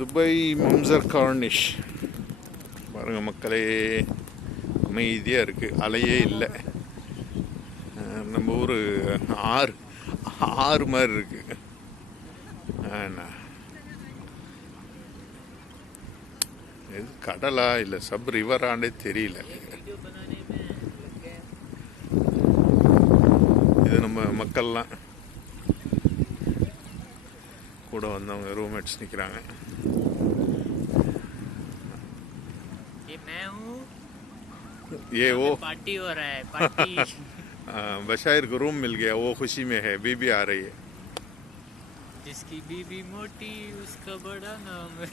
Dubai மம்சர் Cornish பாருங்கள் மக்களே, அமைதியாக இருக்குது, அலையே இல்லை. நம்ம ஊர் ஆறு மாதிரி இருக்குது. இது கடலா இல்லை சப் ரிவராண்டே தெரியல. இது நம்ம மக்கள்லாம் கூட வந்தவங்க ரூம்மேட்ஸ் நிற்கிறாங்க. ये वो पार्टी हो रहा है, पार्टी। बशायर को रूम मिल गया, वो खुशी में है, बीबी आ रही है। जिसकी बीबी मोटी उसका बड़ा नाम है।